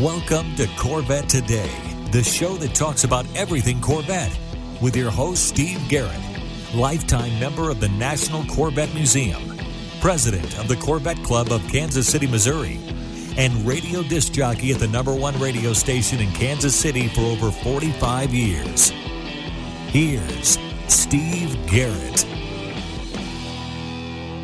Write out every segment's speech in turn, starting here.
Welcome to Corvette Today, the show that talks about everything Corvette, with your host, Steve Garrett, lifetime member of the National Corvette Museum, president of the Corvette Club of Kansas City, Missouri, and radio disc jockey at the #1 radio station in Kansas City for over 45 years. Here's Steve Garrett.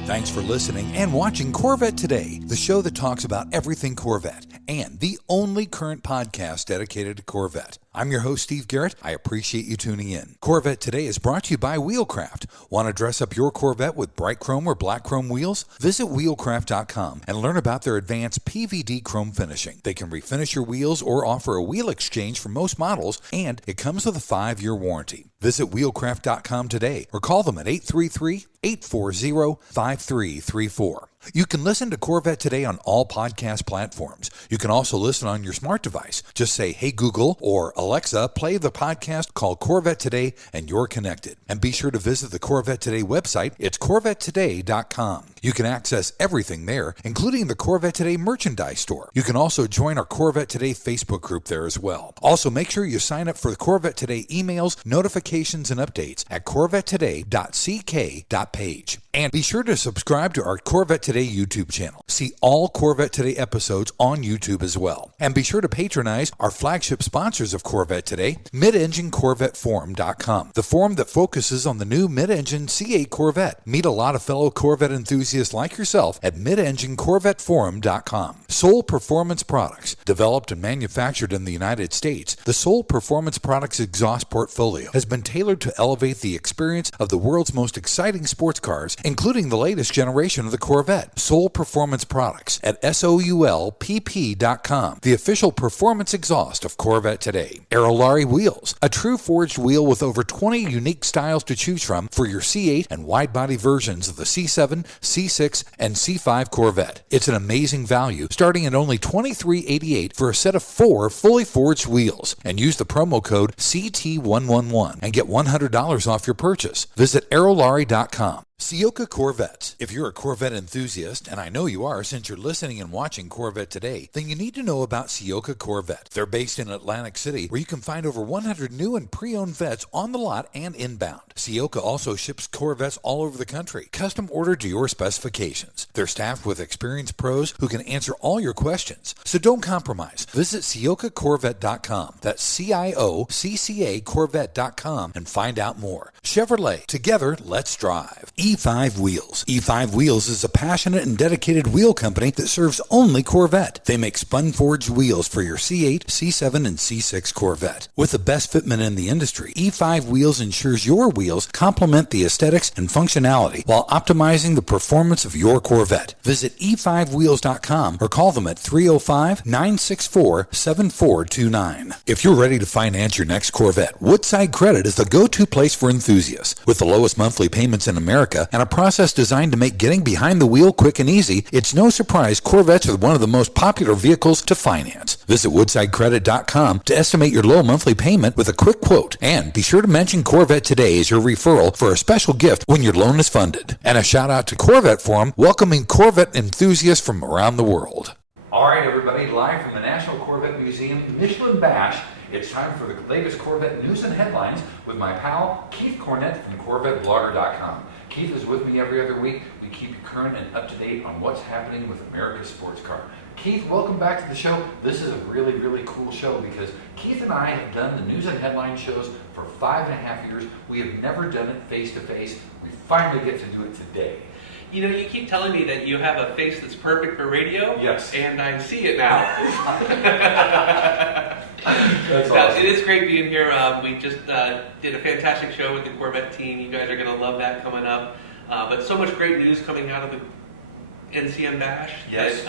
Thanks for listening and watching Corvette Today, the show that talks about everything Corvette, and the only current podcast dedicated to Corvette. I'm your host, Steve Garrett. I appreciate you tuning in. Corvette Today is brought to you by Wheelcraft. Want to dress up your Corvette with bright chrome or black chrome wheels? Visit wheelcraft.com and learn about their advanced PVD chrome finishing. They can refinish your wheels or offer a wheel exchange for most models, and it comes with a 5-year warranty. Visit wheelcraft.com today or call them at 833-840-5334. You can listen to Corvette Today on all podcast platforms. You can also listen on your smart device. Just say, "Hey Google," or "Alexa, play the podcast called Corvette Today," and you're connected. And be sure to visit the Corvette Today website. It's CorvetteToday.com. You can access everything there, including the Corvette Today merchandise store. You can also join our Corvette Today Facebook group there as well. Also, make sure you sign up for the Corvette Today emails, notifications, and updates at CorvetteToday.ck.page. And be sure to subscribe to our Corvette Today YouTube channel. See all Corvette Today episodes on YouTube as well. And be sure to patronize our flagship sponsors of Corvette Today, MidEngineCorvetteForum.com, the forum that focuses on the new mid-engine C8 Corvette. Meet a lot of fellow Corvette enthusiasts like yourself at MidEngineCorvetteForum.com. Soul Performance Products, developed and manufactured in the United States, the Soul Performance Products exhaust portfolio has been tailored to elevate the experience of the world's most exciting sports cars, including the latest generation of the Corvette. Soul Performance Products at SOULPP.com, the official performance exhaust of Corvette Today. Aerolarri Wheels, a true forged wheel with over 20 unique styles to choose from for your C8 and wide-body versions of the C7, C6, and C5 Corvette. It's an amazing value, starting at only $23.88 for a set of 4 fully forged wheels. And use the promo code CT111 and get $100 off your purchase. Visit Aerolarri.com. C8 Corvettes. If you're a Corvette enthusiast, and I know you are since you're listening and watching Corvette Today, then you need to know about C8 Corvette. They're based in Atlantic City, where you can find over 100 new and pre-owned vets on the lot and inbound. C8 also ships Corvettes all over the country, custom ordered to your specifications. They're staffed with experienced pros who can answer all your questions. So don't compromise. Visit C8Corvette.com. That's CIOCCA Corvette.com and find out more. Chevrolet. Together, let's drive. E5 Wheels. E5 Wheels is a passionate and dedicated wheel company that serves only Corvette. They make spun-forged wheels for your C8, C7, and C6 Corvette. With the best fitment in the industry, E5 Wheels ensures your wheels complement the aesthetics and functionality while optimizing the performance of your Corvette. Visit e5wheels.com or call them at 305-964-7429. If you're ready to finance your next Corvette, Woodside Credit is the go-to place for enthusiasts. With the lowest monthly payments in America and a process designed to make getting behind the wheel quick and easy, it's no surprise Corvettes are one of the most popular vehicles to finance. Visit woodsidecredit.com to estimate your low monthly payment with a quick quote. And be sure to mention Corvette Today as your referral for a special gift when your loan is funded. And a shout out to Corvette Forum, welcoming Corvette enthusiasts from around the world. All right, everybody, live from the National Corvette Museum Michelin Bash. It's time for the latest Corvette news and headlines with my pal, Keith Cornett from CorvetteBlogger.com. Keith is with me every other week. We keep you current and up to date on what's happening with America's sports car. Keith, welcome back to the show. This is a really, really cool show because Keith and I have done the news and headline shows for 5.5 years. We have never done it face to face. We finally get to do it today. You know, you keep telling me that you have a face that's perfect for radio. Yes. And I see it now. That's awesome. It is great being here. We just did a fantastic show with the Corvette team. You guys are going to love that coming up. But so much great news coming out of the NCM Bash. Yes.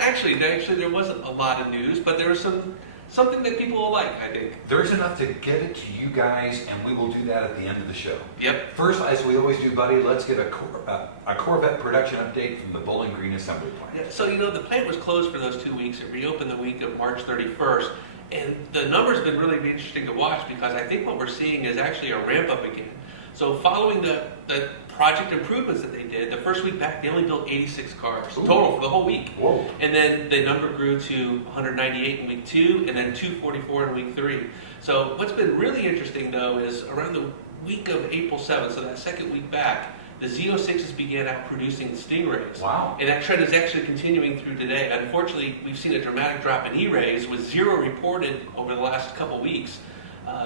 Actually, there wasn't a lot of news, but there was something that people will like, I think. There's enough to get it to you guys, and we will do that at the end of the show. Yep. First, as we always do, buddy, let's get a Corvette production update from the Bowling Green Assembly Plant. Yeah, so, the plant was closed for those 2 weeks. It reopened the week of March 31st. And the numbers have been really interesting to watch because I think what we're seeing is actually a ramp up again. So following the project improvements that they did. The first week back, they only built 86 cars Ooh. total for the whole week. Whoa. And then the number grew to 198 in week 2, and then 244 in week 3. So what's been really interesting, though, is around the week of April 7th, so that second week back, the Z06s began out producing Stingrays. Wow. And that trend is actually continuing through today. Unfortunately, we've seen a dramatic drop in E-Rays with 0 reported over the last couple weeks.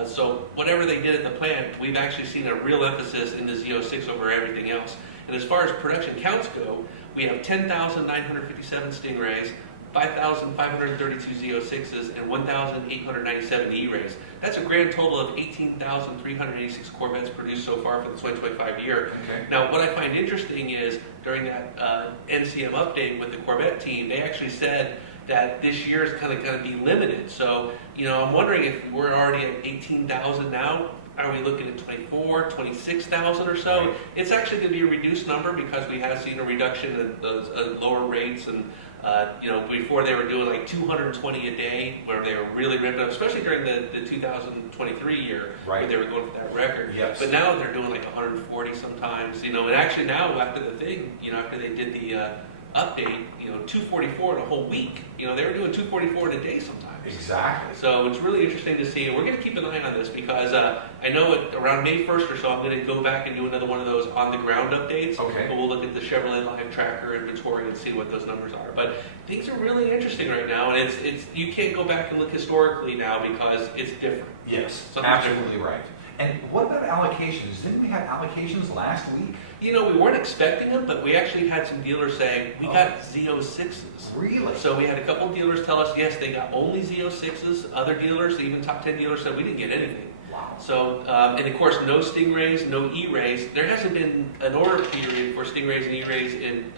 So whatever they did at the plant, we've actually seen a real emphasis in the Z06 over everything else. And as far as production counts go, we have 10,957 Stingrays, 5,532 Z06s, and 1,897 E-Rays. That's a grand total of 18,386 Corvettes produced so far for the 2025 year. Okay. Now, what I find interesting is during that NCM update with the Corvette team, they actually said that this year is kind of going to be limited. So, I'm wondering if we're already at 18,000 now. Are we looking at 24, 26,000 or so? Right. It's actually going to be a reduced number because we have seen a reduction in those lower rates. And, before they were doing like 220 a day where they were really ripping up, especially during the 2023 year right. where they were going for that record. Yes. But now they're doing like 140 sometimes, and actually now after the thing, after they did the update, 244 in a whole week. They were doing 244 in a day sometimes. Exactly. So it's really interesting to see, and we're going to keep an eye on this because I know around May 1st or so, I'm going to go back and do another one of those on-the-ground updates. Okay. But we'll look at the Chevrolet Live Tracker inventory and see what those numbers are. But things are really interesting right now, and it's you can't go back and look historically now because it's different. Yes, Something's absolutely different. right. And what about allocations? Didn't we have allocations last week? We weren't expecting them, but we actually had some dealers saying, we got Z06s. Really? So we had a couple dealers tell us, yes, they got only Z06s. Other dealers, even top 10 dealers, said we didn't get anything. Wow. So, and of course, no Stingrays, no E-Rays. There hasn't been an order period for Stingrays and E-Rays in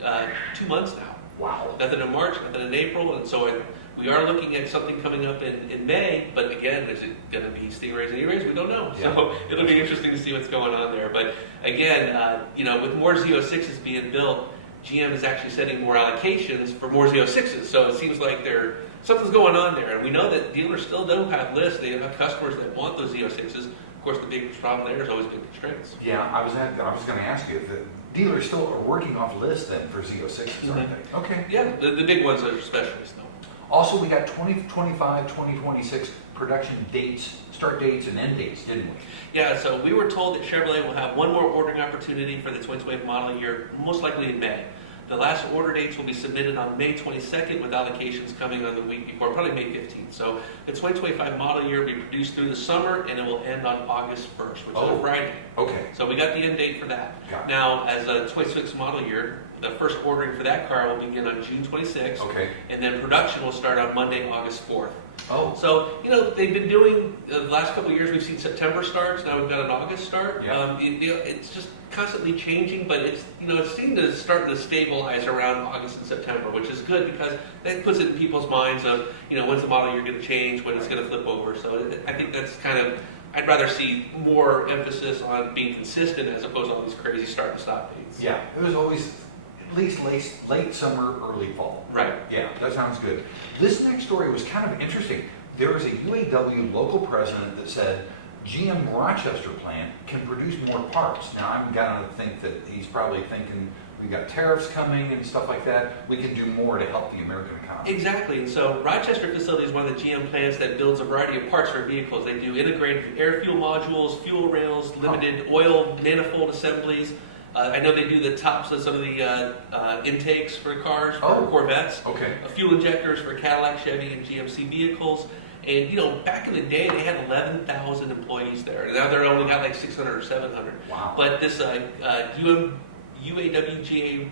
2 months now. Wow. Nothing in March, nothing in April, and so we are looking at something coming up in May, but again, is it going to be Stingrays and E-Rays? We don't know. Yeah. So it'll be interesting to see what's going on there. But again, with more Z06s being built, GM is actually setting more allocations for more Z06s. So it seems like something's going on there. And we know that dealers still do have lists. They have customers that want those Z06s. Of course, the big problem there has always been constraints. Yeah, I was going to ask you if the dealers still are working off lists then for Z06s, aren't they? Okay. Yeah, the big ones are specialists though. Also, we got 2025, 2026 production dates, start dates, and end dates, didn't we? Yeah, so we were told that Chevrolet will have one more ordering opportunity for the 2025 model year, most likely in May. The last order dates will be submitted on May 22nd with allocations coming on the week before, probably May 15th. So the 2025 model year will be produced through the summer and it will end on August 1st, which is a Friday. Okay. So we got the end date for that. Got it. Now, as a 26 model year, the first ordering for that car will begin on June 26th. Okay. And then production will start on Monday, August 4th. Oh. So, they've been doing, the last couple of years we've seen September starts, now we've got an August start. Yeah. It's just constantly changing, but it's seemed to start to stabilize around August and September, which is good because that puts it in people's minds of, when's the model year going to change, when it's going to flip over. So I think that's I'd rather see more emphasis on being consistent as opposed to all these crazy start and stop dates. Yeah, it was always at least late summer, early fall. Right. Yeah, that sounds good. This next story was kind of interesting. There was a UAW local president that said GM Rochester plant can produce more parts. Now, I'm going to think that he's probably thinking we've got tariffs coming and stuff like that. We can do more to help the American economy. Exactly. And so Rochester facility is one of the GM plants that builds a variety of parts for vehicles. They do integrated air fuel modules, fuel rails, limited oil manifold assemblies. I know they do the tops of some of the intakes for cars, for Corvettes. Okay. Fuel injectors for Cadillac, Chevy, and GMC vehicles. And, back in the day, they had 11,000 employees there. Now they're only got like 600 or 700. Wow. But this UAW-GM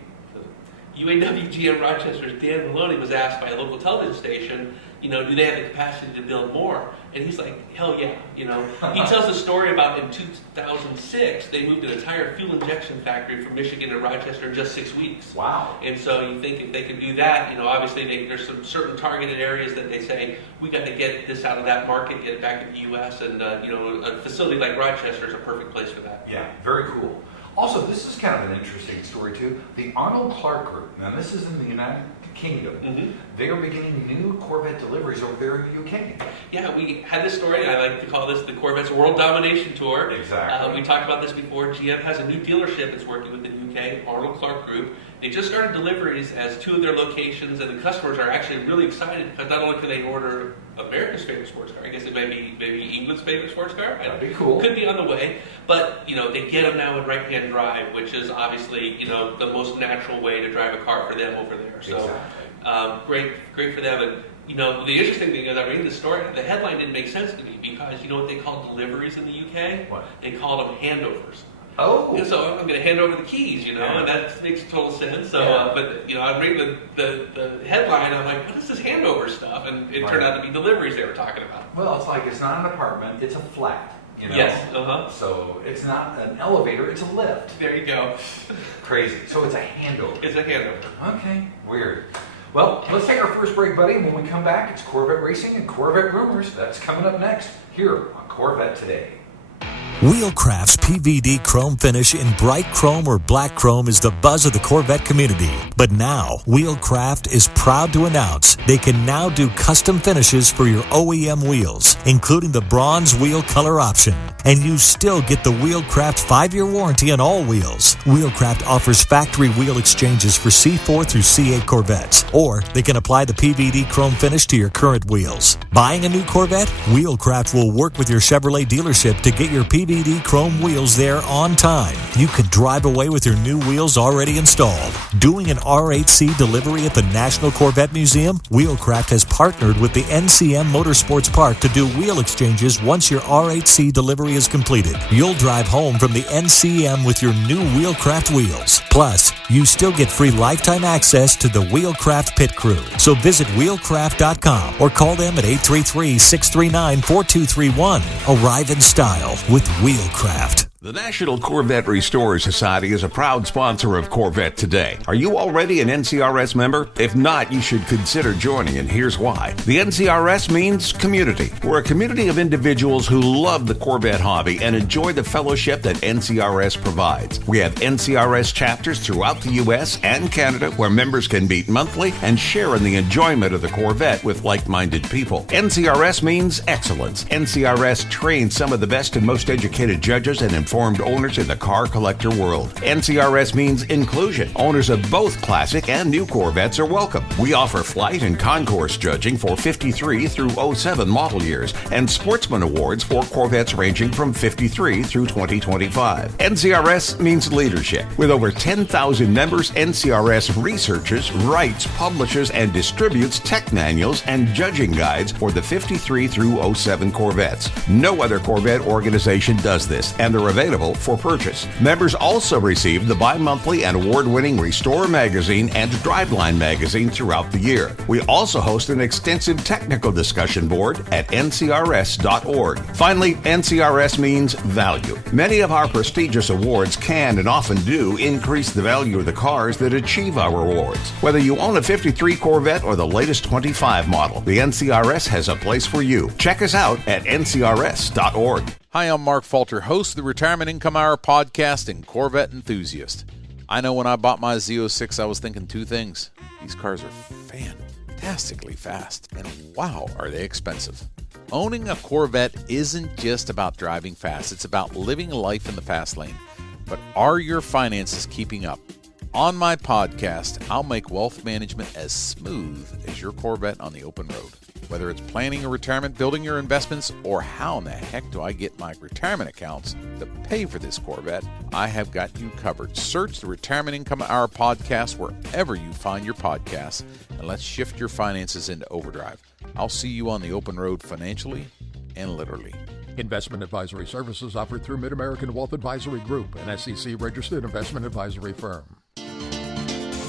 Rochester's Dan Maloney was asked by a local television station, do they have the capacity to build more? And he's like, hell yeah. He tells the story about in 2006, they moved an entire fuel injection factory from Michigan to Rochester in just 6 weeks. Wow. And so you think if they can do that, obviously there's some certain targeted areas that they say, we got to get this out of that market, get it back in the U.S., and, a facility like Rochester is a perfect place for that. Yeah, very cool. Also, this is kind of an interesting story too. The Arnold Clark Group, now this is in the United Kingdom, they are beginning new Corvette deliveries over there in the UK. Yeah, we had this story. I like to call this the Corvette's World Domination Tour. Exactly. We talked about this before. GM has a new dealership that's working with the UK, Arnold Clark Group. They just started deliveries as 2 of their locations, and the customers are actually really excited because not only can they order America's favorite sports car, I guess it may be England's favorite sports car. That'd be cool. Could be on the way, but they get them now in right-hand drive, which is obviously the most natural way to drive a car for them over there. So exactly. Great for them. And the interesting thing is, I read the story. The headline didn't make sense to me because you know what they call deliveries in the UK? What? They call them handovers. Oh. And so I'm going to hand over the keys, and that makes total sense. So, but I'm reading the headline. I'm like, what is this handover stuff? And it turned out to be deliveries they were talking about. Well, it's like it's not an apartment; it's a flat. Yes. So it's not an elevator; it's a lift. There you go. Crazy. So it's a handover. It's a handover. Okay. Weird. Well, let's take our first break, buddy. When we come back, it's Corvette racing and Corvette rumors. That's coming up next here on Corvette Today. Wheelcraft's PVD chrome finish in bright chrome or black chrome is the buzz of the Corvette community. But now, Wheelcraft is proud to announce they can now do custom finishes for your OEM wheels, including the bronze wheel color option. And you still get the Wheelcraft 5-year warranty on all wheels. Wheelcraft offers factory wheel exchanges for C4 through C8 Corvettes, or they can apply the PVD chrome finish to your current wheels. Buying a new Corvette? Wheelcraft will work with your Chevrolet dealership to get your PVD chrome wheels there on time. You can drive away with your new wheels already installed. Doing an R8C delivery at the National Corvette Museum? Wheelcraft has partnered with the NCM Motorsports Park to do wheel exchanges once your R8C delivery is completed. You'll drive home from the NCM with your new Wheelcraft wheels. Plus, you still get free lifetime access to the Wheelcraft pit crew. So visit wheelcraft.com or call them at 833-639-4231. Arrive in style with Wheelcraft. The National Corvette Restorer Society is a proud sponsor of Corvette Today. Are you already an NCRS member? If not, you should consider joining, and here's why. The NCRS means community. We're a community of individuals who love the Corvette hobby and enjoy the fellowship that NCRS provides. We have NCRS chapters throughout the U.S. and Canada where members can meet monthly and share in the enjoyment of the Corvette with like-minded people. NCRS means excellence. NCRS trains some of the best and most educated judges and informed owners in the car collector world. NCRS means inclusion. Owners of both classic and new Corvettes are welcome. We offer flight and concourse judging for 53 through 07 model years and sportsman awards for Corvettes ranging from 53 through 2025. NCRS means leadership. With over 10,000 members, NCRS researches, writes, publishes, and distributes tech manuals and judging guides for the 53 through 07 Corvettes. No other Corvette organization does this, and they're available for purchase. Members also receive the bi-monthly and award-winning Restore magazine and Driveline magazine throughout the year. We also host an extensive technical discussion board at ncrs.org. Finally, NCRS means value. Many of our prestigious awards can and often do increase the value of the cars that achieve our awards. Whether you own a 53 Corvette or the latest 25 model, the NCRS has a place for you. Check us out at ncrs.org. Hi, I'm Mark Falter, host of the Retirement Income Hour podcast and Corvette enthusiast. I know when I bought my Z06, I was thinking 2 things. These cars are fantastically fast, and wow, are they expensive. Owning a Corvette isn't just about driving fast, it's about living life in the fast lane. But are your finances keeping up? On my podcast, I'll make wealth management as smooth as your Corvette on the open road. Whether it's planning a retirement, building your investments, or how in the heck do I get my retirement accounts to pay for this Corvette, I have got you covered. Search the Retirement Income Hour podcast wherever you find your podcasts, and let's shift your finances into overdrive. I'll see you on the open road financially and literally. Investment advisory services offered through Mid-American Wealth Advisory Group, an SEC-registered investment advisory firm.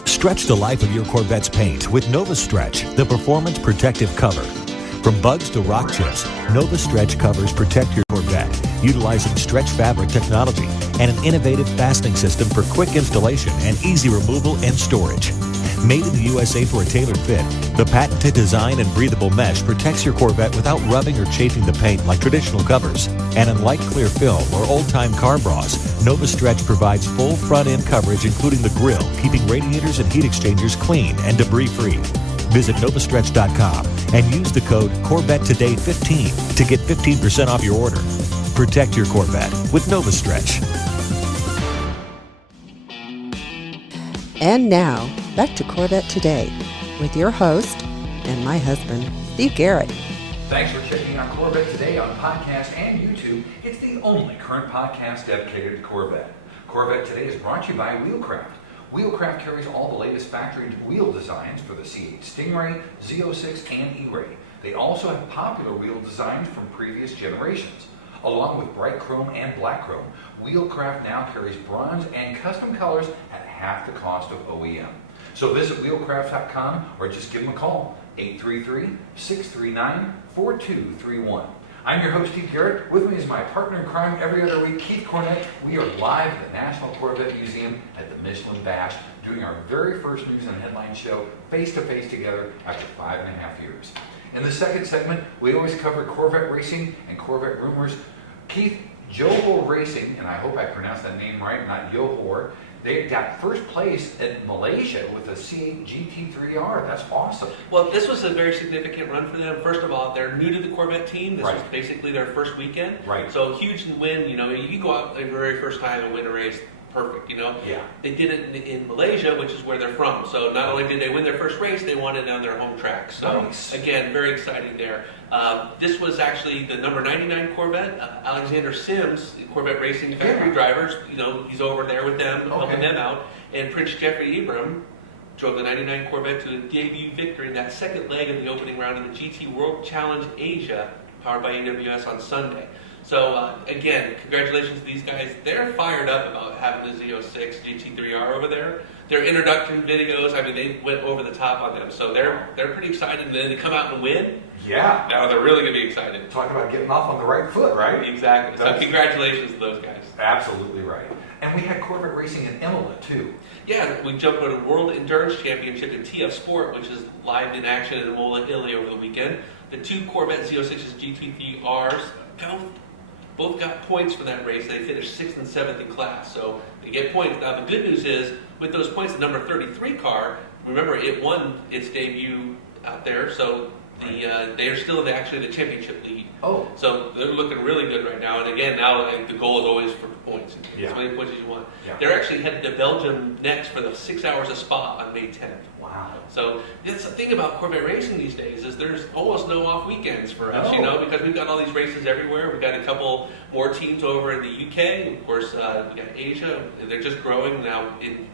Stretch the life of your Corvette's paint with Nova Stretch, the performance protective cover. From bugs to rock chips, Nova Stretch covers protect your Corvette, utilizing stretch fabric technology and an innovative fastening system for quick installation and easy removal and storage. Made in the USA for a tailored fit, The patented design and breathable mesh protects your Corvette without rubbing or chafing the paint like traditional covers. And unlike clear film or old-time car bras, NovaStretch provides full front-end coverage including the grille, keeping radiators and heat exchangers clean and debris-free. Visit NovaStretch.com and use the code CorvetteToday15 to get 15% off your order. Protect your Corvette with NovaStretch. And now, back to Corvette Today with your host and my husband, Steve Garrett. Thanks for checking out Corvette Today on podcast and YouTube. It's the only current podcast dedicated to Corvette. Corvette Today is brought to you by Wheelcraft. Wheelcraft carries all the latest factory wheel designs for the C8 Stingray, Z06, and E-Ray. They also have popular wheel designs from previous generations. Along with bright chrome and black chrome, Wheelcraft now carries bronze and custom colors at half the cost of OEM. So visit wheelcraft.com or just give them a call, 833-639-4231. I'm your host, Steve Garrett. With me is my partner in crime every other week, Keith Cornett. We are live at the National Corvette Museum at the Michelin Bash, doing our very first news and headline show face-to-face together after 5.5 years. In the second segment, we always cover Corvette racing and Corvette rumors. Keith, Johor Racing, and I hope I pronounced that name right, not Johor, they got first place at Malaysia with a C8 GT3R. That's awesome. Well, this was a very significant run for them. First of all, they're new to the Corvette team. This was basically their first weekend. Right. So huge win. You know, you can go out the very first time and win a race. Perfect, you know? Yeah. They did it in Malaysia, which is where they're from. So not only did they win their first race, they won it on their home track. So again, very exciting there. This was actually the number 99 Corvette. Alexander Sims, Corvette Racing factory drivers, you know, he's over there with them, helping them out. And Prince Jeffrey Abram drove the 99 Corvette to the debut victory in that second leg of the opening round of the GT World Challenge Asia, powered by AWS on Sunday. So again, congratulations to these guys. They're fired up about having the Z06 GT3R over there. Their introduction videos, I mean, they went over the top on them. So they're pretty excited. And then they come out and win. Yeah. Now they're really going to be excited. Talk about getting off on the right foot, right? Exactly. So congratulations to those guys. Absolutely right. And we had Corvette racing in Imola, too. Yeah, we jumped on a World Endurance Championship in TF Sport, which is live in action in Imola, Italy over the weekend. The two Corvette Z06's GT3Rs both got points for that race. They finished 6th and 7th in class, so they get points. Now, the good news is, with those points, the number 33 car, remember, it won its debut out there, so they are still in the championship lead. Oh. So they're looking really good right now. And again, now the goal is always for points. As many points as you want. Yeah. They're actually headed to Belgium next for the 6 hours of Spa on May 10th. Wow. So that's the thing about Corvette racing these days is there's almost no off weekends for us, you know, because we've got all these races everywhere. We've got a couple more teams over in the UK. Of course, we got Asia. They're just growing now. In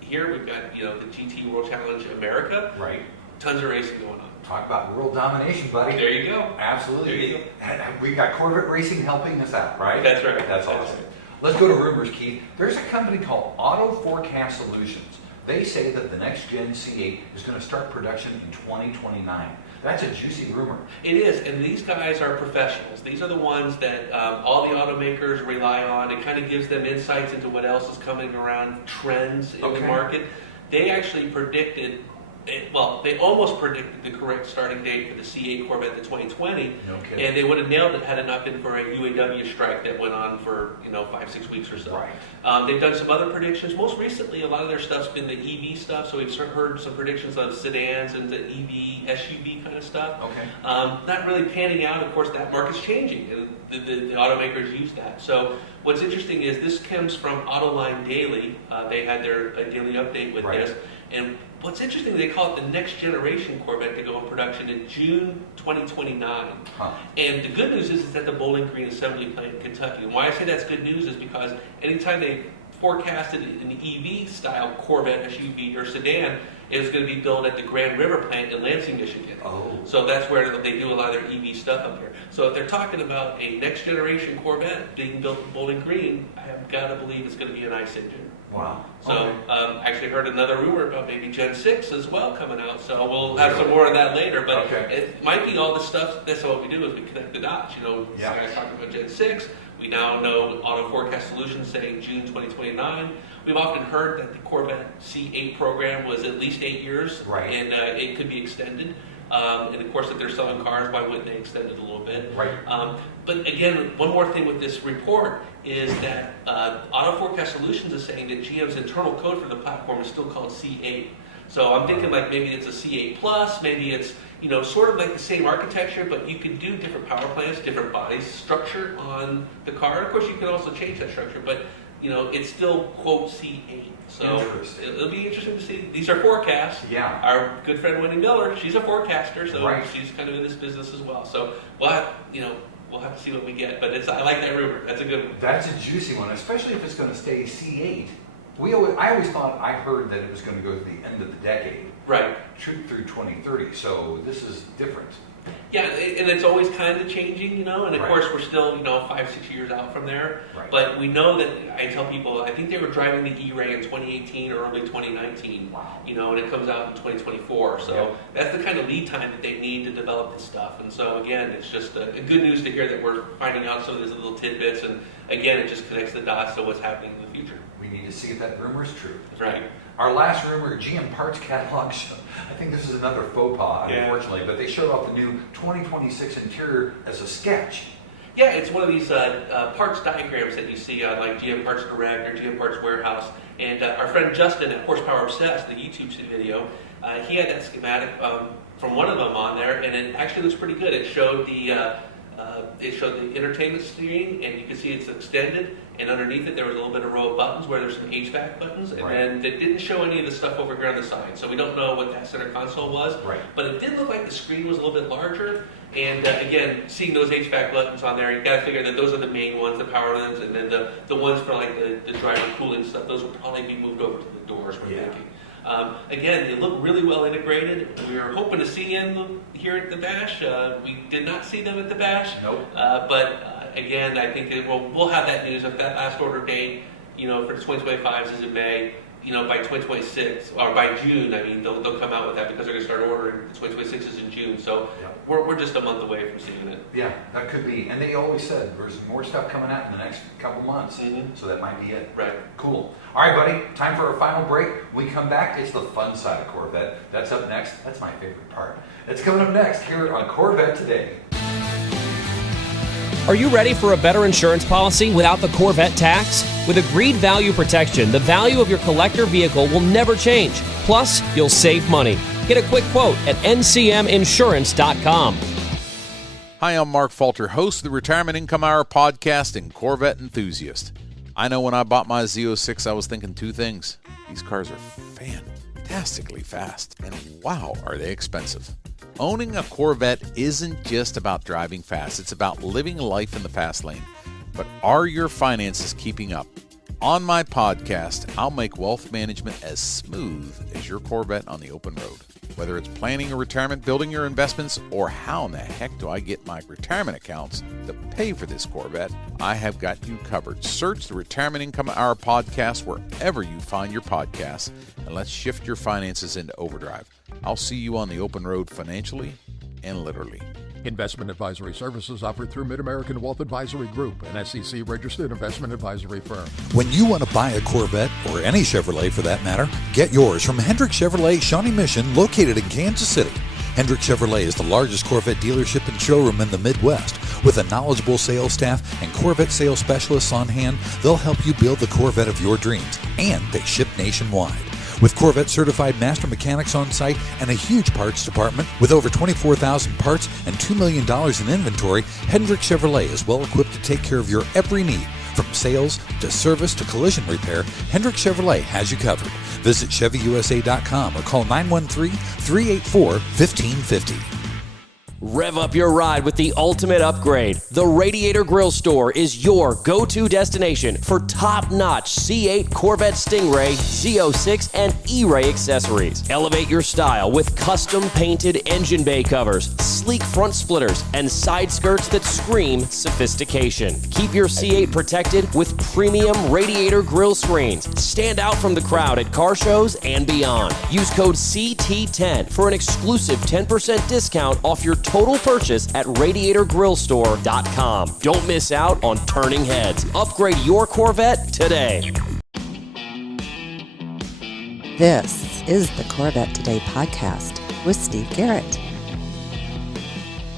here, we've got, you know, the GT World Challenge America. Right. Tons of racing going on. Talk about world domination, buddy. There you go. Absolutely. There you go. And we got Corvette racing helping us out, right? That's right. That's awesome. Right. Let's go to rumors, Keith. There's a company called Auto Forecast Solutions. They say that the next gen C8 is going to start production in 2029. That's a juicy rumor. It is, and these guys are professionals. These are the ones that all the automakers rely on. It kind of gives them insights into what else is coming around, trends in the market. They actually predicted, they almost predicted the correct starting date for the C8 Corvette in 2020, and they would have nailed it had it not been for a UAW strike that went on for 5-6 weeks or so. Right. They've done some other predictions. Most recently, a lot of their stuff's been the EV stuff, so we've heard some predictions of sedans and the EV, SUV kind of stuff. Okay. Not really panning out. Of course, that market's changing, and the automakers use that. So what's interesting is this comes from Autoline Daily. They had their daily update with this. And what's interesting, they call it the next generation Corvette to go in production in June 2029. And the good news is at the Bowling Green Assembly Plant in Kentucky. And why I say that's good news is because anytime they forecasted an EV-style Corvette SUV or sedan, it was going to be built at the Grand River plant in Lansing, Michigan. So that's where they do a lot of their EV stuff up here. So if they're talking about a next-generation Corvette being built in Bowling Green, I have got to believe it's going to be an ICE engine. Wow. So actually heard another rumor about maybe Gen 6 as well coming out. So we'll have some more of that later. But it might be all the stuff. That's what we do is we connect the dots. This guy's talking about Gen 6. We now know Auto Forecast Solutions saying June 2029. we've often heard that the Corvette C8 program was at least 8 years, Right. and it could be extended. And of course, if they're selling cars, why wouldn't they extend it a little bit? Right. But again, one more thing with this report is that Auto Forecast Solutions is saying that GM's internal code for the platform is still called C8. So I'm thinking like maybe it's a C8 Plus, maybe it's sort of like the same architecture, but you can do different power plants, different body structure on the car. Of course, you can also change that structure, but it's still quote C8. So it'll be interesting to see. These are forecasts. Yeah. Our good friend Wendy Miller, she's a forecaster, so Right. she's kind of in this business as well. So we'll have to see what we get. But I like that rumor. That's a good one. That's a juicy one, especially if it's going to stay C8. I always thought, I heard that it was going to go to the end of the decade. Right. Through 2030. So this is different. Yeah, and it's always kind of changing, and of Right. course we're still, 5-6 years out from there. Right. But we know that, I tell people, I think they were driving the E-Ray in 2018 or early 2019, Wow. and it comes out in 2024. So Yeah. that's the kind of lead time that they need to develop this stuff. And so again, it's just a good news to hear that we're finding out some of these little tidbits. And again, it just connects the dots to what's happening in the future. We need to see if that rumor is true. That's right. Our last rumor, GM Parts Catalog show. I think this is another faux pas, Yeah. unfortunately, but they showed off the new 2026 interior as a sketch. Yeah, it's one of these parts diagrams that you see on like GM Parts Direct or GM Parts Warehouse. And our friend Justin at Horsepower Obsessed, the YouTube video, he had that schematic from one of them on there, and it actually looks pretty good. It showed the entertainment screen, and you can see it's extended. And underneath it, there was a little bit of row of buttons where there's some HVAC buttons, and Right. then it didn't show any of the stuff over here on the side. So we don't know what that center console was. Right. But it did look like the screen was a little bit larger. And again, seeing those HVAC buttons on there, you got to figure that those are the main ones, the power ones, and then the ones for like the driver cooling stuff. Those will probably be moved over to the doors. We're thinking. Again, they look really well integrated. We were hoping to see them here at the Bash. We did not see them at the Bash. Nope. Again, I think that we'll have that news if that last order date, for the 2025s is in May. By 2026 or by June, I mean, they'll come out with that because they're going to start ordering. The 2026 is in June, so Yep. we're just a month away from seeing it. Yeah, that could be. And they always said there's more stuff coming out in the next couple months, Mhm. so that might be it. Right. Cool. All right, buddy, time for our final break. When we come back, it's the fun side of Corvette. That's up next. That's my favorite part. It's coming up next here on Corvette Today. Are you ready for a better insurance policy without the Corvette tax? With Agreed Value Protection, the value of your collector vehicle will never change. Plus, you'll save money. Get a quick quote at ncminsurance.com. Hi, I'm Mark Falter, host of the Retirement Income Hour podcast and Corvette enthusiast. I know when I bought my Z06, I was thinking two things. These cars are fantastically fast, and wow, are they expensive. Owning a Corvette isn't just about driving fast, it's about living life in the fast lane. But are your finances keeping up? On my podcast, I'll make wealth management as smooth as your Corvette on the open road. Whether it's planning a retirement, building your investments, or how in the heck do I get my retirement accounts to pay for this Corvette, I have got you covered. Search the Retirement Income Hour podcast wherever you find your podcasts, and let's shift your finances into overdrive. I'll see you on the open road financially and literally. Investment advisory services offered through Mid-American Wealth Advisory Group, an SEC-registered investment advisory firm. When you want to buy a Corvette, or any Chevrolet for that matter, get yours from Hendrick Chevrolet Shawnee Mission, located in Kansas City. Hendrick Chevrolet is the largest Corvette dealership and showroom in the Midwest. With a knowledgeable sales staff and Corvette sales specialists on hand, they'll help you build the Corvette of your dreams, and they ship nationwide. With Corvette certified master mechanics on site and a huge parts department with over 24,000 parts and $2 million in inventory, Hendrick Chevrolet is well equipped to take care of your every need. From sales to service to collision repair, Hendrick Chevrolet has you covered. Visit ChevyUSA.com or call 913-384-1550. Rev up your ride with the ultimate upgrade. The Radiator Grill Store is your go-to destination for top-notch C8 Corvette Stingray, Z06, and E-Ray accessories. Elevate your style with custom-painted engine bay covers, sleek front splitters, and side skirts that scream sophistication. Keep your C8 protected with premium Radiator Grill screens. Stand out from the crowd at car shows and beyond. Use code CT10 for an exclusive 10% discount off your total purchase at radiatorgrillstore.com. Don't miss out on turning heads. Upgrade your Corvette today. This is the Corvette Today podcast with Steve Garrett.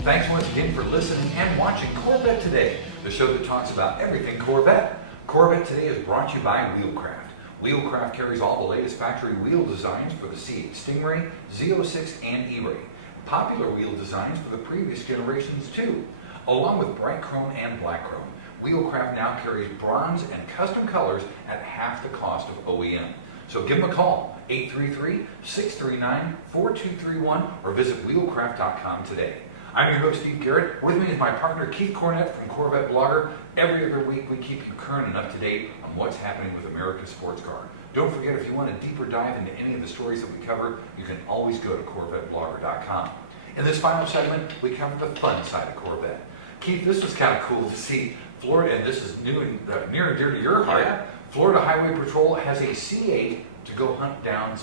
Thanks once again for listening and watching Corvette Today, the show that talks about everything Corvette. Corvette Today is brought to you by Wheelcraft. Wheelcraft carries all the latest factory wheel designs for the C8 Stingray, Z06, and E-Ray. Popular wheel designs for the previous generations too, along with bright chrome and black chrome. Wheelcraft now carries bronze and custom colors at half the cost of OEM. So give them a call, 833-639-4231, or visit wheelcraft.com today. I'm your host, Steve Garrett. With me is my partner, Keith Cornett from CorvetteBlogger. Every other week, we keep you current and up to date on what's happening with America's sports car. Don't forget, if you want a deeper dive into any of the stories that we cover, you can always go to CorvetteBlogger.com. In this final segment, we cover the fun side of Corvette. Keith, this was kind of cool to see. Florida, and this is new and near and dear to your heart. Yeah. Florida Highway Patrol has a C8 to go hunt down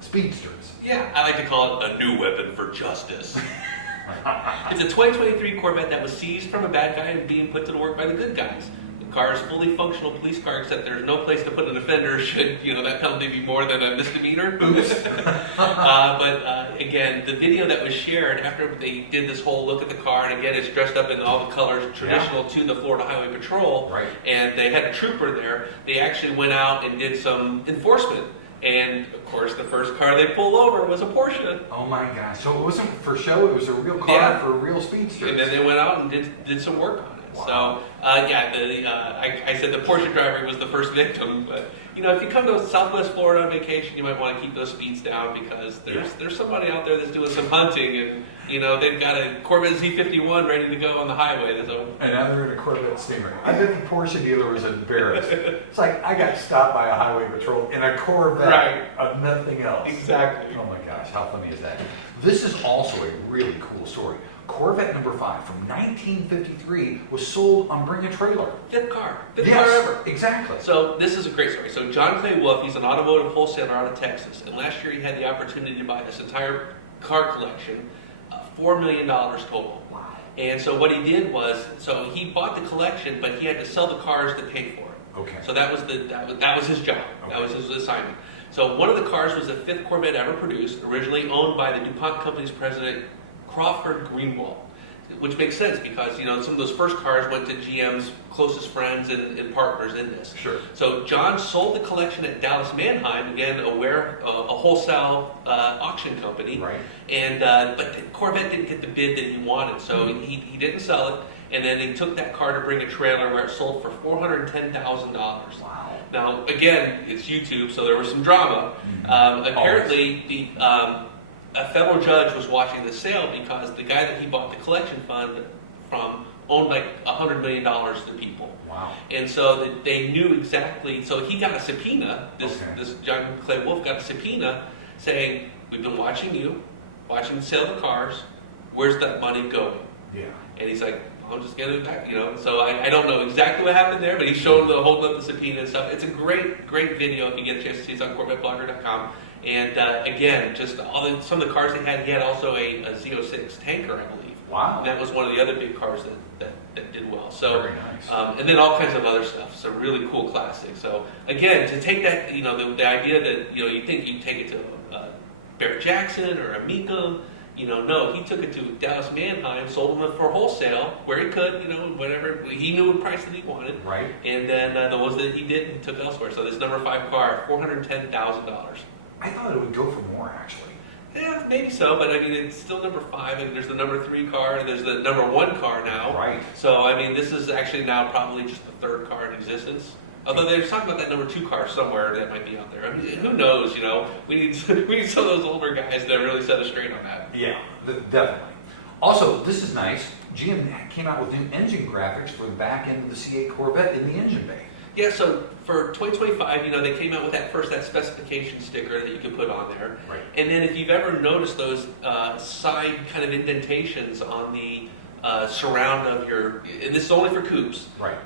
speedsters. Yeah, I like to call it a new weapon for justice. It's a 2023 Corvette that was seized from a bad guy and being put to work by the good guys. The car is a fully functional police car, except there's no place to put an offender should that penalty be more than a misdemeanor. Oops. Again, the video that was shared after they did this whole look at the car, and again, it's dressed up in all the colors traditional to the Florida Highway Patrol, right. And they had a trooper there. They actually went out and did some enforcement. And, of course, the first car they pulled over was a Porsche. Oh, my gosh. So it wasn't for show, it was a real car for a real speedster. And then they went out and did some work on it. Wow. So, I said the Porsche driver was the first victim. But, if you come to Southwest Florida on vacation, you might want to keep those speeds down because there's somebody out there that's doing some hunting. And, they've got a Corvette Z51 ready to go on the highway. So. And now they're in a Corvette Stingray. I bet the Porsche dealer was embarrassed. It's like, I got stopped by a highway patrol in a Corvette, nothing else. Exactly. Oh my gosh, how funny is that? This is also a really cool story. Corvette number 5 from 1953 was sold on Bring a Trailer. Fifth car Yes, ever. Exactly. So this is a great story. So John Clay Wolf, he's an automotive wholesaler out of Texas. And last year he had the opportunity to buy this entire car collection, $4 million total. Wow. And so what he did was, so he bought the collection, but he had to sell the cars to pay for it. Okay. So that was his job. Okay. That was his assignment. So one of the cars was the 5th Corvette ever produced, originally owned by the DuPont Company's president, Crawford Greenwald, which makes sense because, some of those first cars went to GM's closest friends and partners in this. Sure. So John sold the collection at Dallas Mannheim, again, a wholesale auction company. Right. And but the Corvette didn't get the bid that he wanted, so he didn't sell it. And then he took that car to Bring a Trailer where it sold for $410,000. Wow. Now, again, it's YouTube, so there was some drama. Apparently, a federal judge was watching the sale because the guy that he bought the collection fund from owned like $100 million to people. Wow. And so they knew exactly, so he got a subpoena, this John Clay Wolf got a subpoena saying, we've been watching you, watching the sale of the cars, where's that money going? Yeah. And he's like, I'm just getting it back, So I don't know exactly what happened there, but he's showing holding up the subpoena and stuff. It's a great video if you get a chance to see it. It's on CorvetteBlogger.com. And again, just some of the cars they had. He had also a Z06 tanker, I believe. Wow. And that was one of the other big cars that did well. So, very nice. And then all kinds of other stuff. So really cool classic. So again, to take that, the idea that you think you'd take it to Barrett Jackson or a Mika. No, he took it to Dallas Mannheim, sold them for wholesale where he could, whatever. He knew the price that he wanted. Right. And then the ones that he didn't, he took elsewhere. So this number 5 car, $410,000. I thought it would go for more, actually. Yeah, maybe so, but it's still number 5, and there's the number 3 car, and there's the number 1 car now. Right. So, this is actually now probably just the 3rd car in existence. Although they're talking about that number 2 car somewhere that might be out there. Who knows, We need some of those older guys that really set us straight on that. Yeah, definitely. Also, this is nice. GM came out with new engine graphics for the back end of the C8 Corvette in the engine bay. Yeah, so for 2025, they came out with that specification sticker that you can put on there. Right. And then if you've ever noticed those side kind of indentations on the surround of your, and this is only for coupes. Right.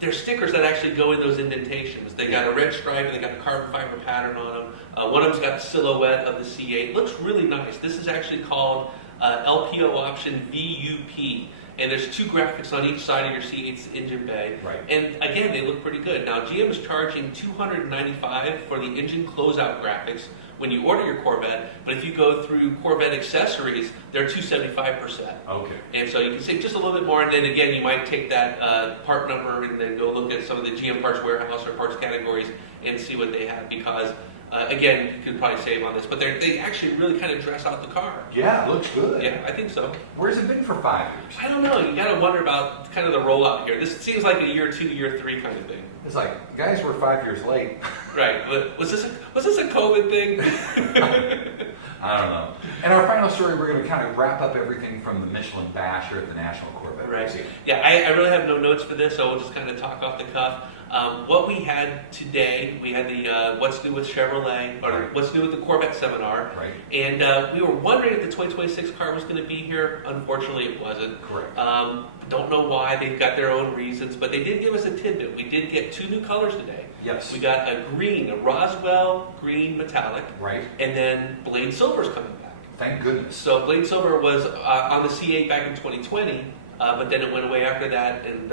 There's stickers that actually go in those indentations. They got a red stripe and they got a carbon fiber pattern on them. One of them's got the silhouette of the C8. Looks really nice. This is actually called LPO option VUP. and there's 2 graphics on each side of your C8's engine bay. Right. And again, they look pretty good. Now, GM is charging $295 for the engine closeout graphics when you order your Corvette, but if you go through Corvette accessories, they're $275%. Okay. And so you can save just a little bit more, and then again, you might take that part number and then go look at some of the GM parts warehouse or parts categories and see what they have, because again, you could probably save on this, but they actually really kind of dress out the car. Yeah, it looks good. Yeah, I think so. Where's it been for 5 years? I don't know. You got to wonder about kind of the rollout here. This seems like a year 2 to year 3 kind of thing. It's like, guys, we're 5 years late. Right. But was this a COVID thing? I don't know. And our final story, we're going to kind of wrap up everything from the Michelin Bash here at the National Corvette Museum. Yeah, I really have no notes for this, so we'll just kind of talk off the cuff. What we had today, we had the What's New with Chevrolet, or What's New with the Corvette seminar. Right. And we were wondering if the 2026 car was going to be here. Unfortunately, it wasn't. Correct. Don't know why. They've got their own reasons, but they did give us a tidbit. We did get 2 new colors today. Yes. We got a green, a Roswell green metallic. Right. And then Blade Silver's coming back. Thank goodness. So Blade Silver was on the C8 back in 2020, but then it went away after that. And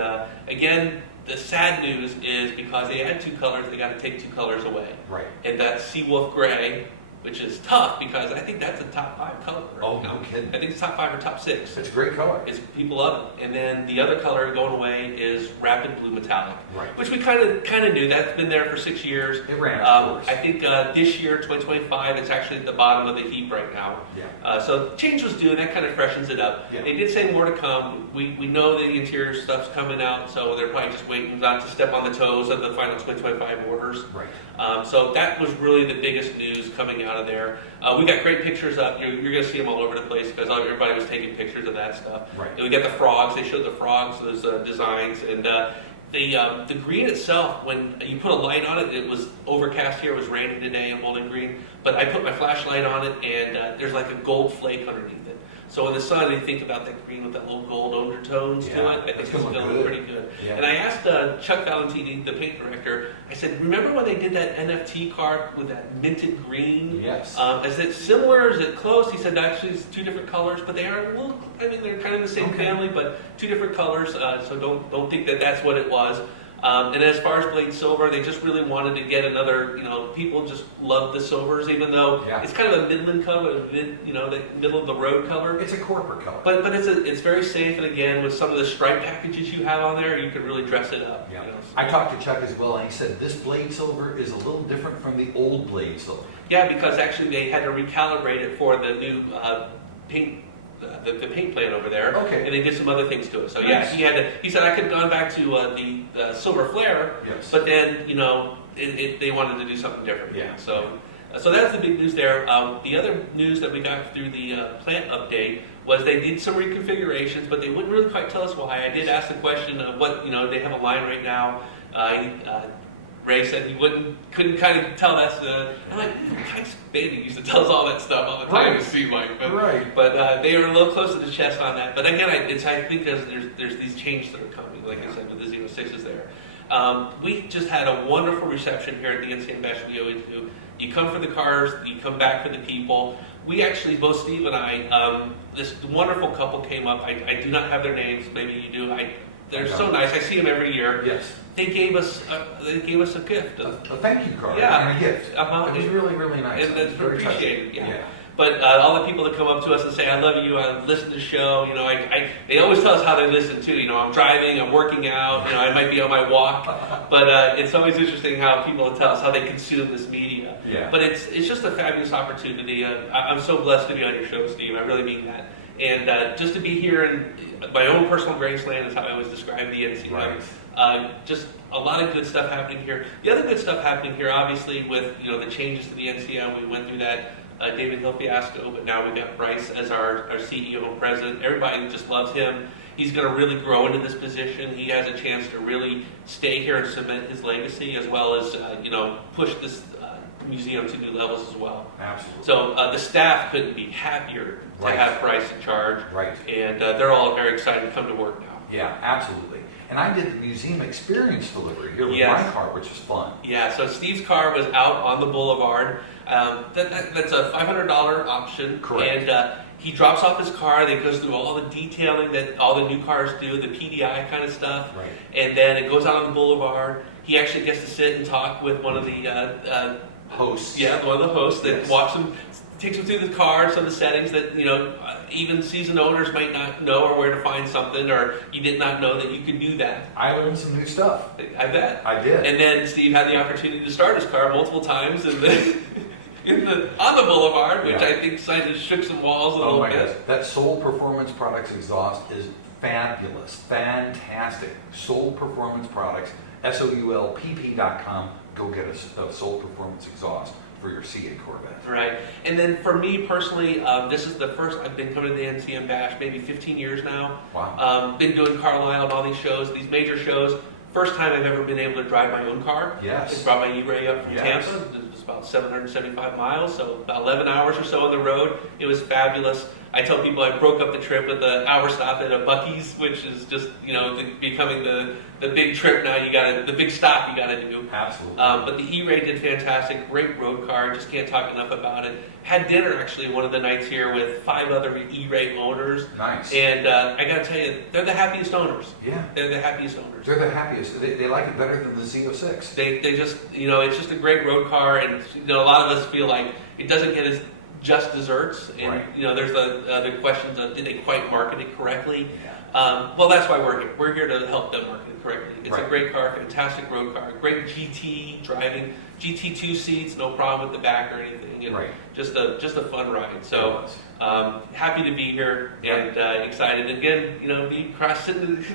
again, the sad news is because they had 2 colors, they got to take 2 colors away. Right. And that's Seawolf Gray, which is tough because I think that's a top 5 color. Oh, no kidding. I think it's top 5 or top 6. It's a great color. People love it. And then the other color going away is Rapid Blue Metallic, right, which we kind of knew. That's been there for 6 years. It ran its course. I think this year, 2025, it's actually at the bottom of the heap right now. Yeah. So change was due, and that kind of freshens it up. Yeah. They did say more to come. We know the interior stuff's coming out, so they're probably just waiting not to step on the toes of the final 2025 orders. Right. So that was really the biggest news coming out of there. We got great pictures up. You're going to see them all over the place because everybody was taking pictures of that stuff. Right. And we got the frogs. They showed the frogs, those designs, and the green itself. When you put a light on it, it was overcast here. It was raining today in Bowling Green, but I put my flashlight on it, and there's like a gold flake underneath it. So in the sun, you think about that green with that little gold undertones to it. I think it's going to look pretty good. Yeah. And I asked Chuck Valentini, the paint director, I said, remember when they did that NFT car with that minted green? Yes. Is it similar? Is it close? He said, actually, it's 2 different colors, but they are a little, they're kind of the same family, but 2 different colors. So don't think that that's what it was. And as far as Blade Silver, they just really wanted to get another, people just love the silvers, even though it's kind of a Midland color, the middle of the road color. It's a corporate color. But it's very safe, and again, with some of the stripe packages you have on there, you can really dress it up. Yeah. I talked to Chuck as well, and he said this Blade Silver is a little different from the old Blade Silver. Yeah, because actually they had to recalibrate it for the new paint. The paint plan over there, okay, and they did some other things to it. So nice. he said I could have gone back to the silver flare, yes, but then they wanted to do something different. Yeah. So that's the big news there. The other news that we got through the plant update was they did some reconfigurations, but they wouldn't really quite tell us why. I did ask the question of what they have a line right now. Ray said he couldn't kind of tell us. I'm like, Kike's baby used to tell us all that stuff all the time. It seemed like, but they were a little close to the chest on that. But again, I think there's these changes that are coming. Like I said, with the 06s there. We just had a wonderful reception here at the NCM Bash we always do. You come for the cars, you come back for the people. We actually, both Steve and I, this wonderful couple came up. I do not have their names. Maybe you do. They're so nice. I see them every year. Yes. They gave us a gift. A thank you card. Yeah. And a gift. It was really, really nice. And that's very appreciated. Yeah. But all the people that come up to us and say, I love you, I listen to the show, they always tell us how they listen too. I'm driving, I'm working out, I might be on my walk. But it's always interesting how people tell us how they consume this media. Yeah. But it's just a fabulous opportunity. I'm so blessed to be on your show, Steve. I really mean that. And just to be here in my own personal Graceland is how I always describe the NCM. Right. Just a lot of good stuff happening here. The other good stuff happening here, obviously, with the changes to the NCM, we went through that. David Hill fiasco, but now we've got Bryce as our CEO and president. Everybody just loves him. He's going to really grow into this position. He has a chance to really stay here and cement his legacy, as well as push this museum to new levels as well. Absolutely. So the staff couldn't be happier to have Bryce in charge. Right. And they're all very excited to come to work now. Yeah, absolutely. And I did the museum experience delivery here with my car, which was fun. Yeah, so Steve's car was out on the boulevard. That's a $500 option. Correct. And he drops off his car, then goes through all the detailing that all the new cars do, the PDI kind of stuff. Right. And then it goes out on the boulevard. He actually gets to sit and talk with one of the hosts. Yeah, one of the hosts that Yes. walks him, takes him through the car, some of the settings that, even seasoned owners might not know, or where to find something, or you did not know that you could do that. I learned some new stuff. I bet. I did. And then Steve had the opportunity to start his car multiple times on the boulevard, which I think kind of shook some walls a little bit. God. That Soul Performance Products exhaust is fabulous, fantastic. Soul Performance Products, SOULPP.com. Go get a Soul Performance exhaust for your C8 Corvette. Right. And then for me personally, this is the first, I've been coming to the NCM Bash maybe 15 years now. Wow. Been doing Carlisle and all these shows, these major shows. First time I've ever been able to drive my own car. Yes. I brought my E-Ray up from Tampa. It was about 775 miles, so about 11 hours or so on the road. It was fabulous. I tell people I broke up the trip with an hour stop at a Buc-ee's, which is just, becoming the big trip now. The big stop you got to do. Absolutely. But the E-Ray did fantastic. Great road car. Just can't talk enough about it. Had dinner actually one of the nights here with 5 other E-Ray owners. Nice. And I got to tell you, they're the happiest owners. Yeah. They're the happiest owners. They're the happiest. They like it better than the Z06. They just, it's just a great road car, and a lot of us feel like it doesn't get as just desserts, and right. There's the questions of did they quite market it correctly? Yeah. Well, that's why we're here. We're here to help them market it correctly. It's right. a great car, fantastic road car, great GT driving, GT2 seats, no problem with the back or anything, and right. just a fun ride. So happy to be here and excited again.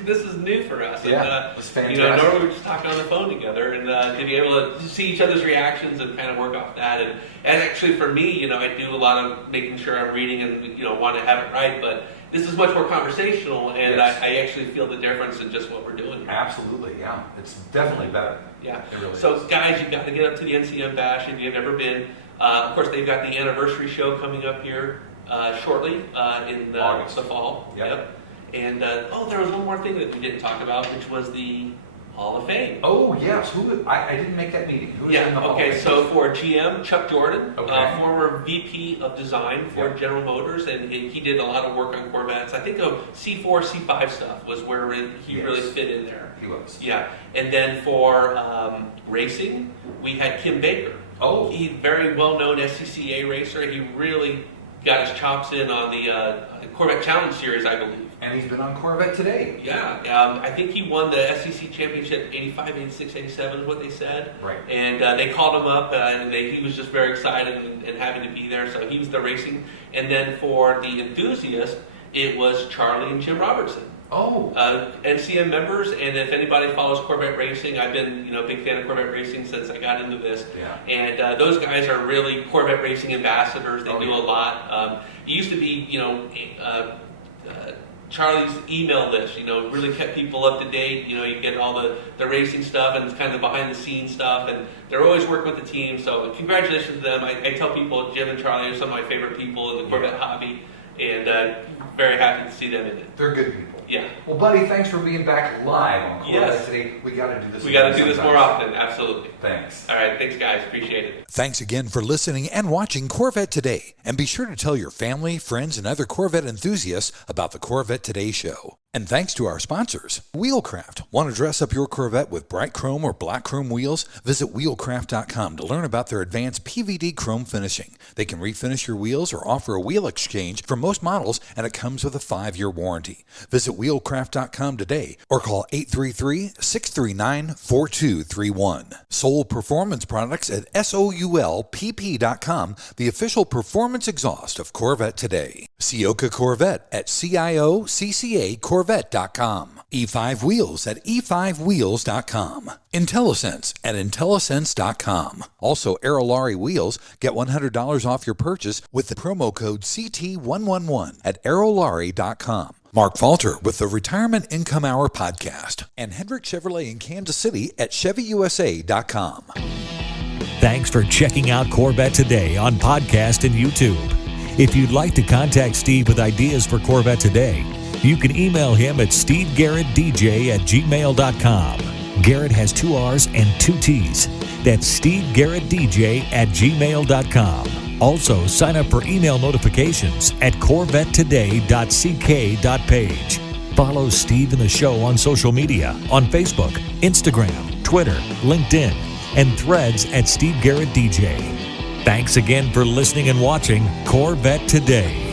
This is new for us. Yeah, and, it's fantastic. Normally we just talk on the phone together, and to be able to see each other's reactions and kind of work off that. And actually for me, I do a lot of making sure I'm reading and want to have it right, but this is much more conversational, and yes. I actually feel the difference in just what we're doing. Absolutely, yeah. It's definitely better. Yeah. It really so is. Guys, you've got to get up to the NCM Bash if you've never been. Of course, they've got the anniversary show coming up here shortly in August. the fall. Yep. And there was one more thing that we didn't talk about, which was the Hall of Fame. Oh, yes. I didn't make that meeting. Who is in the Hall of Fame? So for GM, Chuck Jordan, Okay. Former VP of Design for General Motors, and he did a lot of work on Corvettes. I think C4, C5 stuff was where he really fit in there. He was. Yeah. And then for racing, we had Kim Baker. Oh. He's very well-known SCCA racer. He really got his chops in on the Corvette Challenge Series, I believe. And he's been on Corvette Today. Yeah, I think he won the SCC Championship 85, 86, 87 is what they said. Right. And they called him up, and he was just very excited and happy to be there. So he was the racing. And then for the enthusiast, it was Charlie and Jim Robertson. Oh. NCM members, and if anybody follows Corvette racing, I've been a big fan of Corvette racing since I got into this. Yeah. And those guys are really Corvette racing ambassadors. They do yeah. a lot. It used to be, Charlie's email list, really kept people up to date. You get all the racing stuff and it's kind of the behind the scenes stuff, and they're always working with the team. So congratulations to them. I tell people Jim and Charlie are some of my favorite people in the Corvette hobby, and very happy to see them in it. They're good people. Yeah. Well, buddy, thanks for being back live on Corvette Yes. Today. We got to do this. We got to do this sometime. more often. Absolutely. Thanks. All right. Thanks, guys. Appreciate it. Thanks again for listening and watching Corvette Today. And be sure to tell your family, friends, and other Corvette enthusiasts about the Corvette Today show. And thanks to our sponsors, Wheelcraft. Want to dress up your Corvette with bright chrome or black chrome wheels? Visit wheelcraft.com to learn about their advanced PVD chrome finishing. They can refinish your wheels or offer a wheel exchange for most models, and it comes with a 5-year warranty. Visit wheelcraft.com today or call 833-639-4231. Soul Performance Products at SOULPP.com, the official performance exhaust of Corvette Today. Ciocca Corvette at CIOCCA Corvette.com. E5 Wheels at E5Wheels.com. IntelliSense at IntelliSense.com. Also, Aerolarri Wheels. Get $100 off your purchase with the promo code CT111 at Aerolarri.com. Mark Falter with the Retirement Income Hour podcast. And Hendrick Chevrolet in Kansas City at ChevyUSA.com. Thanks for checking out Corvette Today on podcast and YouTube. If you'd like to contact Steve with ideas for Corvette Today, you can email him at stevegarrettdj@gmail.com. Garrett has 2 R's and 2 T's. That's stevegarrettdj@gmail.com. Also, sign up for email notifications at corvettetoday.ck.page. Follow Steve and the show on social media on Facebook, Instagram, Twitter, LinkedIn, and Threads at Steve Garrett DJ. Thanks again for listening and watching Corvette Today.